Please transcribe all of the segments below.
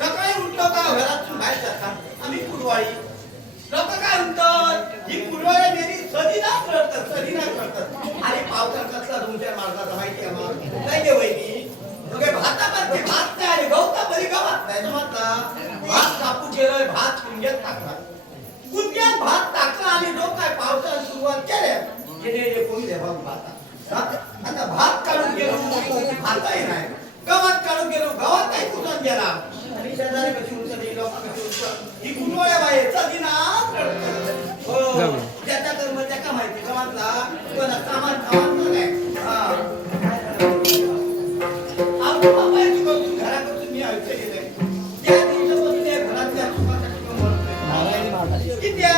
सकाळी उठलो का घरातून बाहेर जातात आम्ही कुडवाळी लोक काय म्हणतात ही कुडवाळी मेरी सदीना करतात आणि पावसात कसला तुमच्या माणसाचा माहिती आहे मग काय गे वहिनी मग भातामध्ये भात नाही आणि गवतामध्ये गवत नाही समजला भात कापू गेलोय भात कुंड्यात टाकला कुंड्यात भात टाकला आणि जो काय पावसाला सुरुवात केल्या कोणी दे भात आता भात काढून गेलो भातही नाही गवत काढून गेलो गवत नाही कुठून गेला आणि शेजारी कशी उचलली लोक कशी उचल ही कुटोळ्या बाहेर सदीना हो त्याच्या कर्म त्याका माहिती गवतला कोणा सामान नाही आपण बाबाची करून घराकडून मी आयुष्य गेले त्या दिवसापासून त्या घरातल्या सुखासाठी कित्या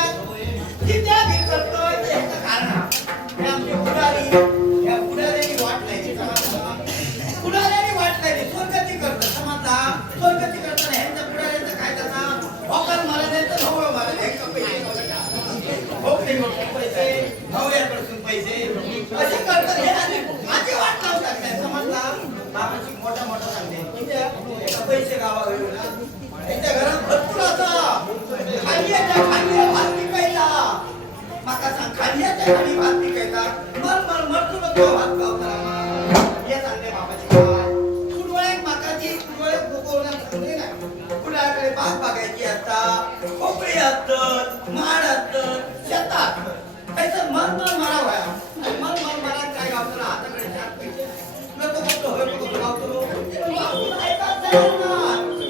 करतोय त्याचं कारण आमचे पुढारी वाट नाही पुढाऱ्याने वाट नाही स्वर्गती करतात समजला स्वर्गती करताना ह्यांचा पुढाऱ्यांचा काय त्याचा भोकर मारा नाही तर ढवळ मारा पैसे नवऱ्याकडून पैसे असे करतात हे माझी वाट लावतात नाही समजला बाबाची मोठा सांगते पैसे गावा त्यांच्या घरात भरपूर असा खाल्ल्याच्या भात पिकायला माका सांग खाल्ल्याच्या खाली भात पिकायला मर मरतो नको भात गावता हे सांगते बाबाची कुडवळ्यात माकाची कुडवळ्यात गोकवण्यात सांगते ना कुडाकडे भात बागायची असतात खोपडी असतात माड असतात शेतात त्याचं मर मारावया आणि मर मारा काय गावतो हाताकडे चार पैसे नको फक्त होय नको गावतो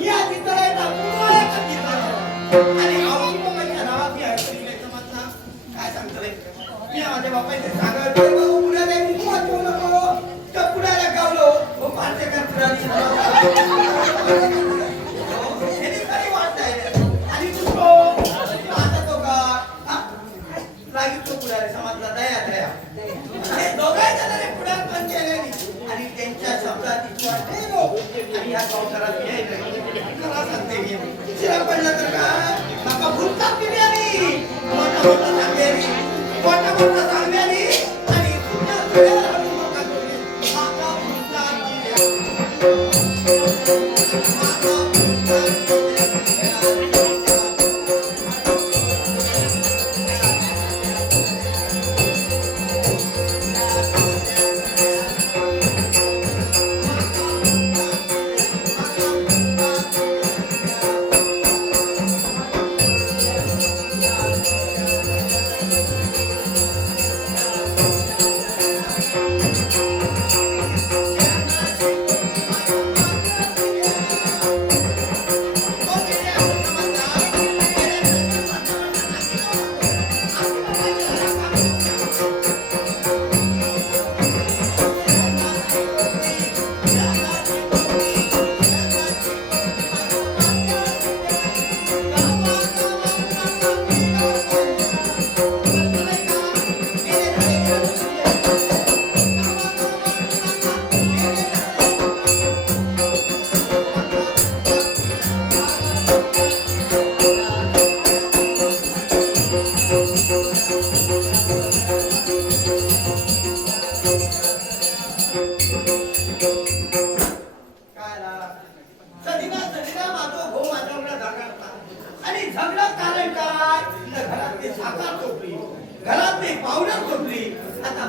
या तिथं आणि बाबाच्या नावात मी ऐकली नाही समजला काय सांगतो रे मी माझ्या बापाने सांगायचं पुढे नको तर पुढाऱ्या गावलो हो पाचेकर पुढारी खरी वाट आहे आणि दुसरो आता तो का लागीत तो पुढारी समजला दया हे दोघांच्या तरी पुढार पण केले आणि त्यांच्या शब्दात विश्वास ठेवलो आणि या संसारात खरा सांगते मी शिरा पडला तर का नका भूलता पिण्यानी मोठा सांगण्यानी आणि पुण्या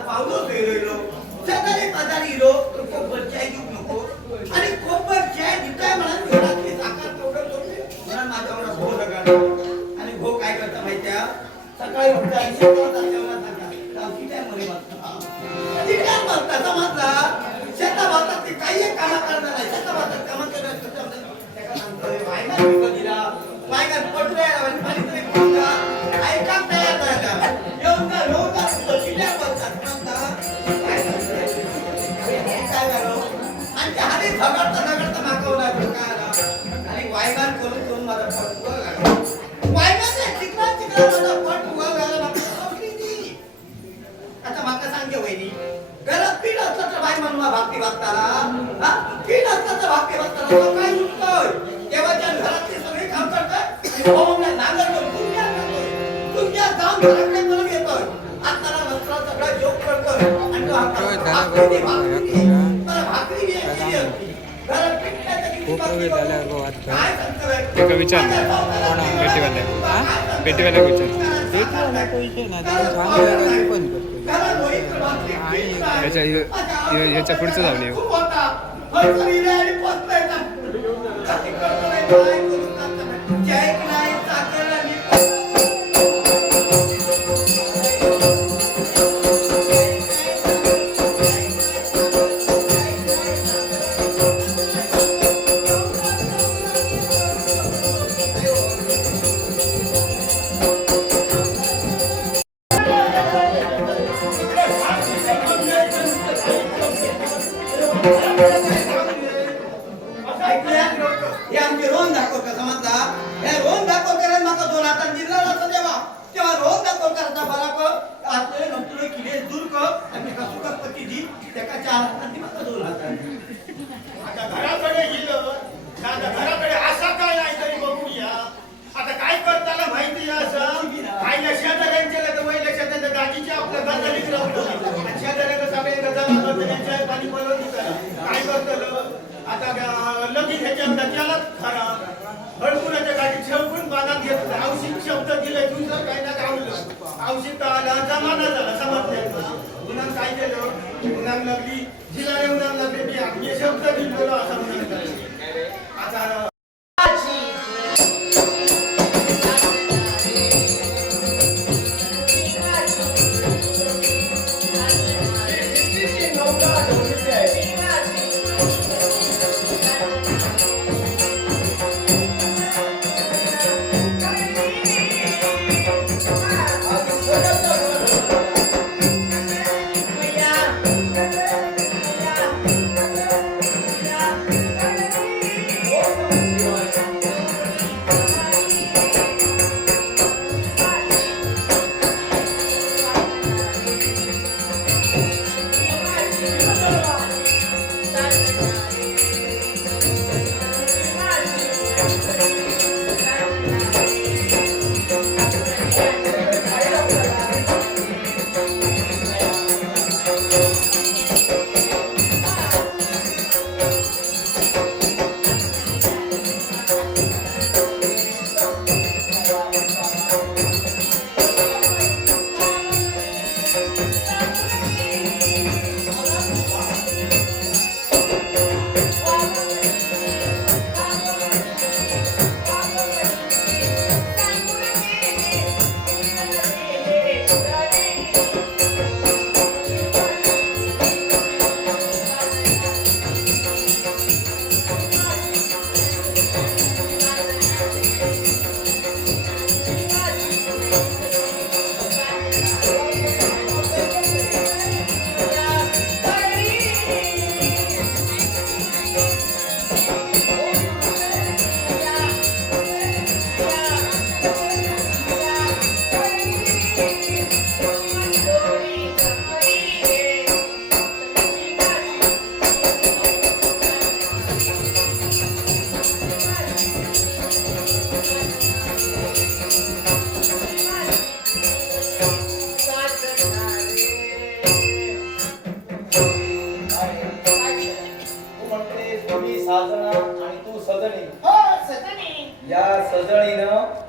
पावलो फेरलो शेजारी पाजारी इलो तर कोबर चाय घेऊ नको आणि कोबर चाय दिताय म्हणून घरातली साखर पावडर करते म्हणून माझ्यावर भो लगाडला आणि भो काय करता माहितीया सकाळी उठता शेतात जेवणा सांगा गावची काय मरे बघता तिकडे बघता समजला शेता भातात ते काही एक कामा करणार नाही शेता भातात कामा करणार त्याला सांगतोय वायगा विकत दिला वायगा पटल्या आणि पाणी तरी कोणता ऐका तयार झाला येऊन का रोज तिकडे बघतात म्हणता काय झालं आणि हारी झगडता मागवला आणि वायगान करून माझा पट उगा लागला वायगाने चिकना माझा पट उगा लागला आता माका सांगे वहिनी घरात पीठ असलं तर बाई म्हणून भाकरी भागताना पीठ असलं तर भाकरी भागताना काय उठतोय देवाच्या घरातली सगळी काम करतोय आणि होमला नांगर तुमच्या जाऊन घराकडे म्हणून येतोय आत्ताला वस्त्र सगळं जोक करतोय आणि तो भाकरी घरात पिठाच्या किती काय सांगतोय बेटीवाल्या याच्या पुढचं जाऊन येऊ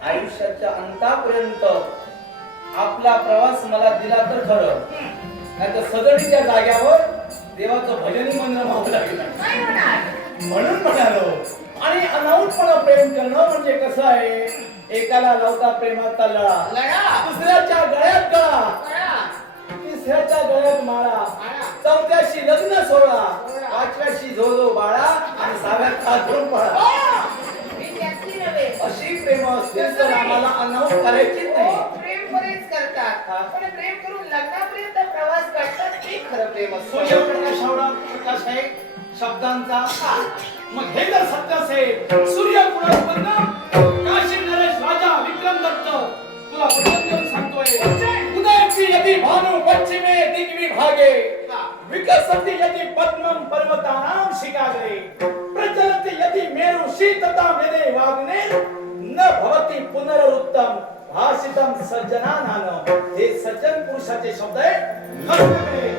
आयुष्याच्या अंतापर्यंत आपला प्रवास मला दिला तर खरं, नाही तर सदनीच्या जाग्यावर देवाचं भजनी मंत्र म्हणावं लागेल. काय होणार? म्हणून म्हणालो. आणि अनाऊटपणा प्रेम करणं म्हणजे कसं आहे, एकाला लावता प्रेमाचा लळा, लढा दुसऱ्याच्या गळ्यात गळा, कळा तिसऱ्याच्या गळ्यात माळा, माळा. चौथ्याशी लग्न सोहळा, सोहळा. पाचव्याशी झोझो बाळा आणि सहाव्यात काढून पळा. मी त्यातली नव्हे. अशी प्रेम असतील तर आम्हाला अनाऊट करायची नाही. हो, प्रेम बरेच करतात हा. पण प्रेम करून लग्नापर्यंत प्रवास करतात ते खरं प्रेम असतं. सूर्यप्रकाश एवढा प्रकाश आहे शब्दांचा. मग हे जर सत्य असेल, सूर्य कुणास बदनाम, काशी नरेश राजा विक्रम दत्त तुला वचन सांगतोय. उदयती यदि भानु पश्चिमे दिग्विभागे, विकसति यदि पद्मं पर्वतानां शिखाग्रे, प्रचलति यदि मेरु शीततां यदि वाग्ने, न भवति पुनरुत्तम भाषितं सज्जनानां. हे सज्जन पुरुषाचे शब्द आहे.